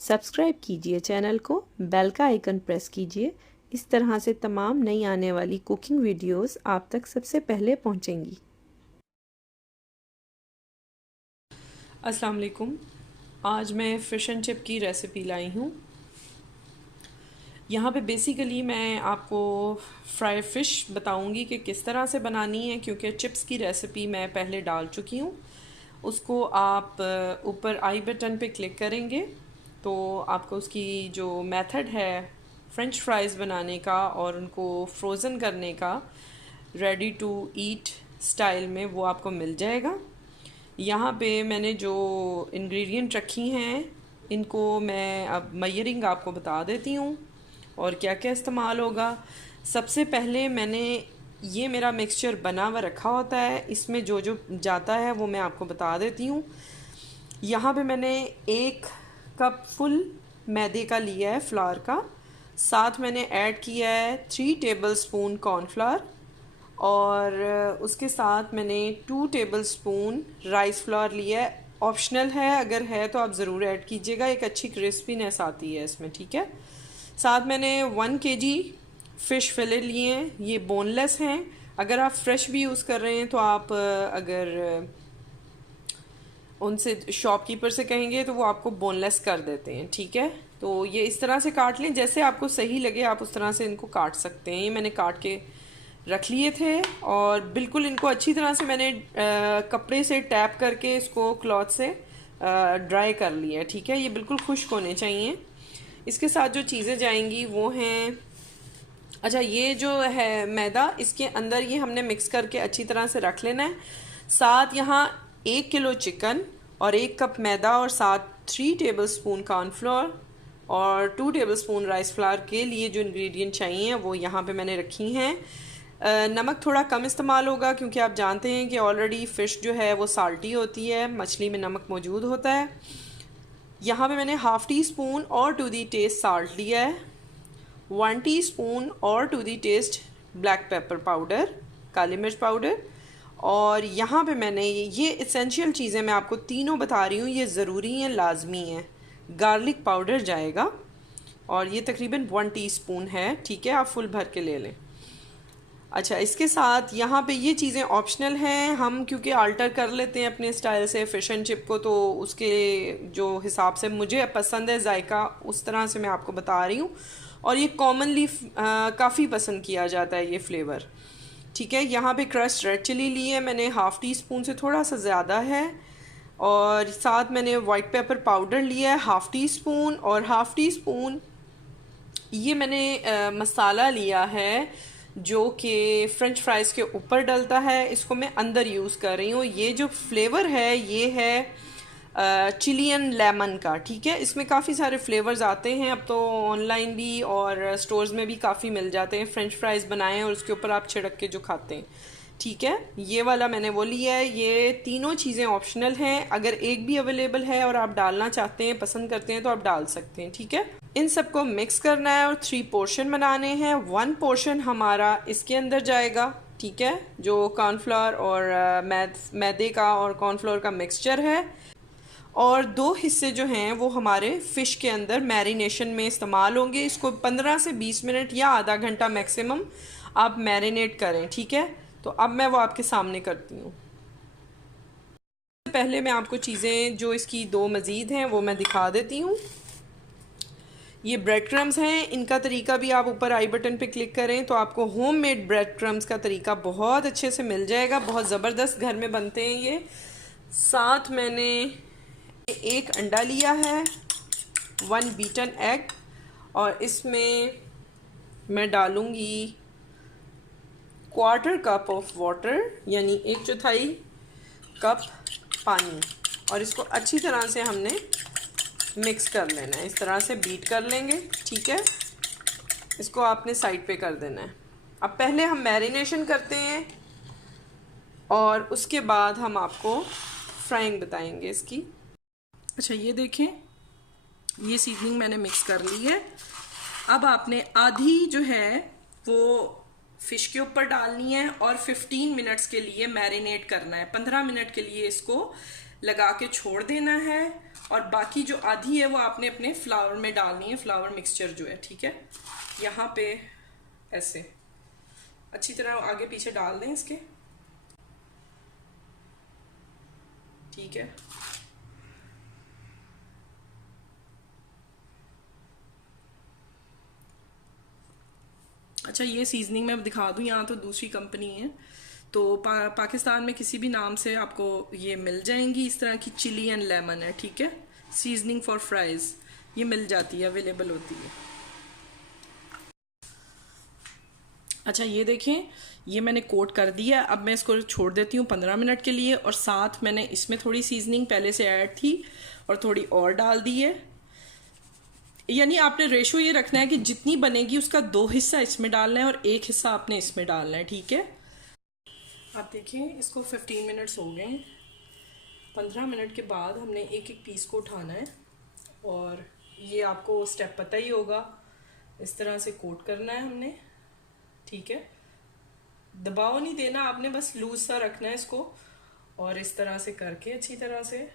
Subscribe कीजिए channel को, bell का आइकन प्रेस कीजिए। इस तरह से तमाम नई आने वाली कुकिंग वीडियोस आप तक सबसे पहले पहुंचेंगी। अस्सलाम वालेकुम। आज मैं फ़िश एंड चिप की रेसिपी लाई हूँ। यहाँ पे बेसिकली मैं आपको फ्राई फ़िश बताऊँगी कि किस तरह से बनानी है, क्योंकि चिप्स की रेसिपी मैं पहले डाल चुकी हूँ। उसको आप ऊपर आई बटन पे क्लिक करेंगे तो आपको उसकी जो मेथड है फ्रेंच फ्राइज़ बनाने का और उनको फ्रोज़न करने का रेडी टू ईट स्टाइल में वो आपको मिल जाएगा। यहाँ पे मैंने जो इंग्रेडिएंट रखी हैं इनको मैं अब मयरिंग आपको बता देती हूँ और क्या क्या इस्तेमाल होगा। सबसे पहले मैंने ये मेरा मिक्सचर बना हुआ रखा होता है, इसमें जो जो जाता है वो मैं आपको बता देती हूँ। यहाँ पे मैंने 1 कप फुल मैदे का लिया है फ्लावर का, साथ मैंने ऐड किया है 3 टेबलस्पून कॉर्नफ्लावर और उसके साथ मैंने 2 टेबलस्पून राइस फ्लावर लिया है। ऑप्शनल है, अगर है तो आप ज़रूर ऐड कीजिएगा, एक अच्छी क्रिस्पीनेस आती है इसमें, ठीक है। साथ मैंने 1 kg फ़िश फिले लिए हैं, ये बोनलेस हैं। अगर आप फ्रेश भी यूज़ कर रहे हैं तो आप अगर उनसे शॉपकीपर से कहेंगे तो वो आपको बोनलेस कर देते हैं, ठीक है। तो ये इस तरह से काट लें, जैसे आपको सही लगे आप उस तरह से इनको काट सकते हैं। ये मैंने काट के रख लिए थे और बिल्कुल इनको अच्छी तरह से मैंने कपड़े से टैप करके इसको क्लॉथ से ड्राई कर लिया है, ठीक है। ये बिल्कुल खुश्क होने चाहिए। इसके साथ जो चीज़ें जाएंगी वो हैं, अच्छा ये जो है मैदा, इसके अंदर ये हमने मिक्स करके अच्छी तरह से रख लेना है। साथ यहाँ 1 किलो चिकन और 1 कप मैदा और साथ 3 टेबलस्पून कॉर्नफ्लोर और 2 टेबलस्पून राइस फ्लावर के लिए जो इंग्रेडिएंट चाहिए वो यहाँ पे मैंने रखी हैं। नमक थोड़ा कम इस्तेमाल होगा क्योंकि आप जानते हैं कि ऑलरेडी फ़िश जो है वो साल्टी होती है, मछली में नमक मौजूद होता है। यहाँ पे मैंने हाफ़ टी स्पून और टू दी टेस्ट साल्ट लिया है, 1 टीस्पून और to the taste black pepper powder, काली मिर्च पाउडर। और यहाँ पे मैंने ये इसेंशियल चीज़ें मैं आपको तीनों बता रही हूँ, ये ज़रूरी हैं, लाजमी हैं। गार्लिक पाउडर जाएगा और ये तकरीबन 1 टीस्पून है, ठीक है, आप फुल भर के ले लें। अच्छा, इसके साथ यहाँ पे ये चीज़ें ऑप्शनल हैं, हम क्योंकि अल्टर कर लेते हैं अपने स्टाइल से फ़िश एंड चिप को, तो उसके जो हिसाब से मुझे पसंद है जायका उस तरह से मैं आपको बता रही हूँ। और ये कॉमनली काफ़ी पसंद किया जाता है ये फ्लेवर, ठीक है। यहाँ पे क्रश्ड रेड चिली ली है मैंने, हाफ़ टी स्पून से थोड़ा सा ज़्यादा है। और साथ मैंने वाइट पेपर पाउडर लिया है हाफ़ टी स्पून और हाफ़ टी स्पून ये मैंने मसाला लिया है जो कि फ़्रेंच फ्राइज़ के ऊपर डलता है, इसको मैं अंदर यूज़ कर रही हूँ। ये जो फ्लेवर है ये है चिलियन लेमन का, ठीक है। इसमें काफ़ी सारे फ्लेवर्स आते हैं, अब तो ऑनलाइन भी और स्टोर्स में भी काफ़ी मिल जाते हैं। फ़्रेंच फ्राइज़ बनाएं और उसके ऊपर आप छिड़क के जो खाते हैं, ठीक है। ये वाला मैंने वो लिया है। ये तीनों चीज़ें ऑप्शनल हैं, अगर एक भी अवेलेबल है और आप डालना चाहते हैं, पसंद करते हैं तो आप डाल सकते हैं, ठीक है। इन सबको मिक्स करना है और 3 पोर्शन बनाने हैं। 1 पोर्शन हमारा इसके अंदर जाएगा, ठीक है, जो कॉर्नफ्लोर और मैदे का और कॉर्नफ्लोर का मिक्सचर है। और 2 हिस्से जो हैं वो हमारे फ़िश के अंदर मैरिनेशन में इस्तेमाल होंगे। इसको 15 से 20 मिनट या आधा घंटा मैक्सिमम आप मैरिनेट करें, ठीक है। तो अब मैं वो आपके सामने करती हूँ। पहले मैं आपको चीज़ें जो इसकी 2 मज़ीद हैं वो मैं दिखा देती हूँ। ये ब्रेड क्रम्स हैं, इनका तरीका भी आप ऊपर आई बटन पे क्लिक करें तो आपको होममेड ब्रेड क्रम्स का तरीका बहुत अच्छे से मिल जाएगा, बहुत ज़बरदस्त घर में बनते हैं ये। साथ मैंने 1 अंडा लिया है, 1 बीटन एग, और इसमें मैं डालूँगी 1/4 कप ऑफ वाटर, यानी 1/4 कप पानी, और इसको अच्छी तरह से हमने मिक्स कर लेना है। इस तरह से बीट कर लेंगे, ठीक है। इसको आपने साइड पे कर देना है। अब पहले हम मैरिनेशन करते हैं और उसके बाद हम आपको फ्राइंग बताएंगे इसकी। अच्छा, ये देखें, ये सीजनिंग मैंने मिक्स कर ली है। अब आपने आधी जो है वो फ़िश के ऊपर डालनी है और 15 मिनट्स के लिए मैरिनेट करना है। 15 मिनट के लिए इसको लगा के छोड़ देना है और बाकी जो आधी है वो आपने अपने फ्लावर में डालनी है, फ्लावर मिक्सचर जो है, ठीक है। यहाँ पे ऐसे अच्छी तरह आगे पीछे डाल दें इसके, ठीक है। अच्छा, ये सीजनिंग मैं दिखा दूं, यहाँ तो दूसरी कंपनी है, तो पाकिस्तान में किसी भी नाम से आपको ये मिल जाएंगी। इस तरह की चिली एंड लेमन है, ठीक है। सीजनिंग फॉर फ्राइज ये मिल जाती है, अवेलेबल होती है। अच्छा, ये देखें, ये मैंने कोट कर दिया। अब मैं इसको छोड़ देती हूँ 15 मिनट के लिए, और साथ मैंने इसमें थोड़ी सीजनिंग पहले से ऐड थी और थोड़ी और डाल दी है। यानी आपने रेशो ये रखना है कि जितनी बनेगी उसका 2 हिस्सा इसमें डालना है और 1 हिस्सा आपने इसमें डालना है, ठीक है। आप देखें, इसको 15 मिनट्स हो गए। 15 मिनट के बाद हमने एक एक पीस को उठाना है, और ये आपको स्टेप पता ही होगा। इस तरह से कोट करना है हमने, ठीक है। दबाव नहीं देना आपने, बस लूज सा रखना है इसको। और इस तरह से करके अच्छी तरह से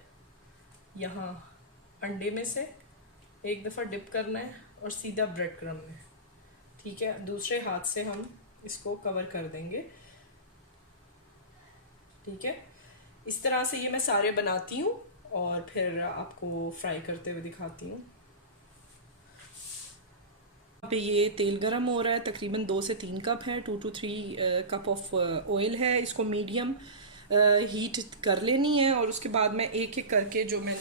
यहाँ अंडे में से एक दफ़ा डिप करना है और सीधा ब्रेड क्रम्ब में, ठीक है। दूसरे हाथ से हम इसको कवर कर देंगे, ठीक है। इस तरह से ये मैं सारे बनाती हूँ और फिर आपको फ्राई करते हुए दिखाती हूँ। यहाँ पे ये तेल गरम हो रहा है, तकरीबन 2 से 3 कप है, 2 to 3 कप ऑफ ऑयल है। इसको मीडियम हीट कर लेनी है, और उसके बाद मैं एक एक करके जो मैं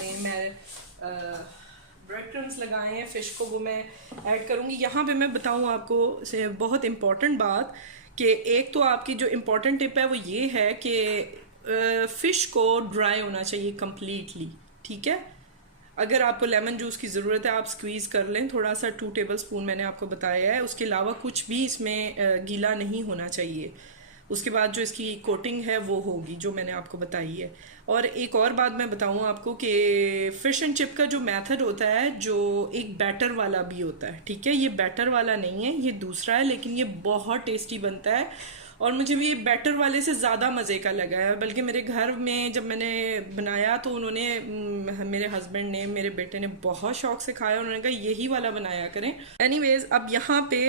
ब्रेड क्रम्स लगाए हैं फ़िश को, वो मैं ऐड करूँगी। यहाँ पे मैं बताऊँ आपको से बहुत इम्पॉर्टेंट बात, कि एक तो आपकी जो इम्पॉर्टेंट टिप है वो ये है कि फ़िश को ड्राई होना चाहिए कम्प्लीटली, ठीक है। अगर आपको लेमन जूस की ज़रूरत है, आप स्क्वीज़ कर लें थोड़ा सा, 2 टेबल स्पून मैंने आपको बताया है। उसके अलावा कुछ भी इसमें गीला नहीं होना चाहिए। उसके बाद जो इसकी कोटिंग है वो होगी, जो मैंने आपको बताई है। और एक और बात मैं बताऊँ आपको कि फ़िश एंड चिप का जो मेथड होता है, जो एक बैटर वाला भी होता है, ठीक है। ये बैटर वाला नहीं है, ये दूसरा है, लेकिन ये बहुत टेस्टी बनता है। और मुझे भी ये बैटर वाले से ज़्यादा मज़े का लगा है। बल्कि मेरे घर में जब मैंने बनाया तो उन्होंने, मेरे हस्बैंड ने, मेरे बेटे ने बहुत शौक से खाया। उन्होंने कहा यही वाला बनाया करें। एनीवेज, अब यहाँ पे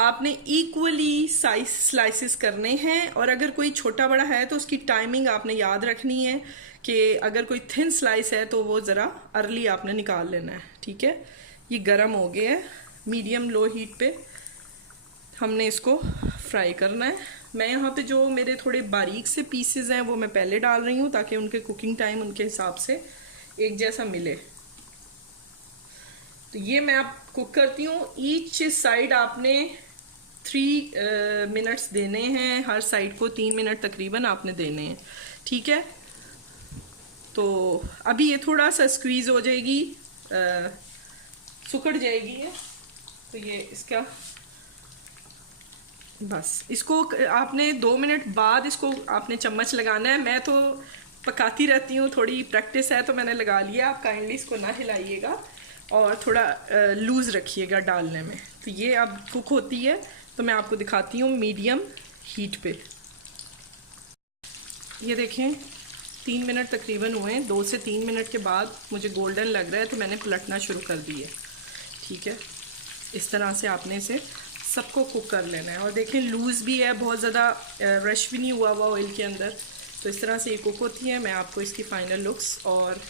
आपने इक्वली साइज स्लाइसिस करने हैं, और अगर कोई छोटा बड़ा है तो उसकी टाइमिंग आपने याद रखनी है, कि अगर कोई थिन स्लाइस है तो वो ज़रा अर्ली आपने निकाल लेना है, ठीक है। ये गर्म हो गया है, मीडियम लो हीट पे हमने इसको फ्राई करना है। मैं यहाँ पे जो मेरे थोड़े बारीक से पीसेस हैं वो मैं पहले डाल रही हूँ, ताकि उनके कुकिंग टाइम उनके हिसाब से एक जैसा मिले। तो ये मैं आप कुक करती हूँ। ईच साइड आपने 3 मिनट्स देने हैं, हर साइड को 3 मिनट तकरीबन आपने देने हैं, ठीक है। तो अभी ये थोड़ा सा स्क्वीज़ हो जाएगी, सुखड़ जाएगी ये, तो ये इसका बस इसको आपने 2 मिनट बाद इसको आपने चम्मच लगाना है। मैं तो पकाती रहती हूँ, थोड़ी प्रैक्टिस है तो मैंने लगा लिया। आप काइंडली इसको ना हिलाइएगा और थोड़ा लूज़ रखिएगा डालने में। तो ये अब कुक होती है, तो मैं आपको दिखाती हूँ मीडियम हीट पे। ये देखें, 3 मिनट तकरीबन हुए हैं। 2 से 3 मिनट के बाद मुझे गोल्डन लग रहा है, तो मैंने पलटना शुरू कर दिए, ठीक है। इस तरह से आपने इसे सबको कुक कर लेना है। और देखें, लूज़ भी है, बहुत ज़्यादा रश भी नहीं हुआ हुआ ऑयल के अंदर। तो इस तरह से ये कुक होती है। मैं आपको इसकी फ़ाइनल लुक्स और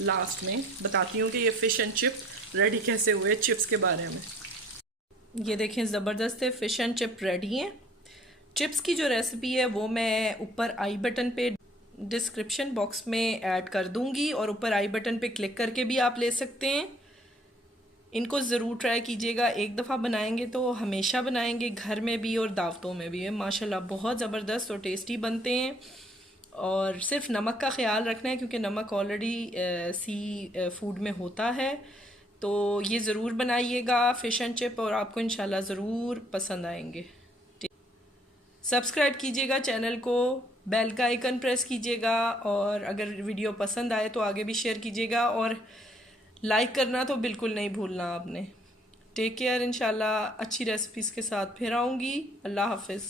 लास्ट में बताती हूँ कि ये फ़िश एंड चिप रेडी कैसे हुए, चिप्स के बारे में। ये देखें, ज़बरदस्त है, फ़िश एंड चिप रेडी हैं। चिप्स की जो रेसिपी है वो मैं ऊपर आई बटन पे डिस्क्रिप्शन बॉक्स में ऐड कर दूँगी, और ऊपर आई बटन पे क्लिक करके भी आप ले सकते हैं। इनको ज़रूर ट्राई कीजिएगा। एक दफ़ा बनाएंगे तो हमेशा बनाएंगे, घर में भी और दावतों में भी। माशाल्लाह बहुत ज़बरदस्त और टेस्टी बनते हैं। और सिर्फ नमक का ख़्याल रखना है, क्योंकि नमक ऑलरेडी सी फूड में होता है। तो ये ज़रूर बनाइएगा फ़िश एंड चिप, और आपको इंशाल्लाह ज़रूर पसंद आएंगे। सब्सक्राइब कीजिएगा चैनल को, बेल का आइकन प्रेस कीजिएगा, और अगर वीडियो पसंद आए तो आगे भी शेयर कीजिएगा, और लाइक करना तो बिल्कुल नहीं भूलना आपने। टेक केयर, इंशाल्लाह अच्छी रेसिपीज़ के साथ फिर आऊँगी। अल्लाह हाफिज़।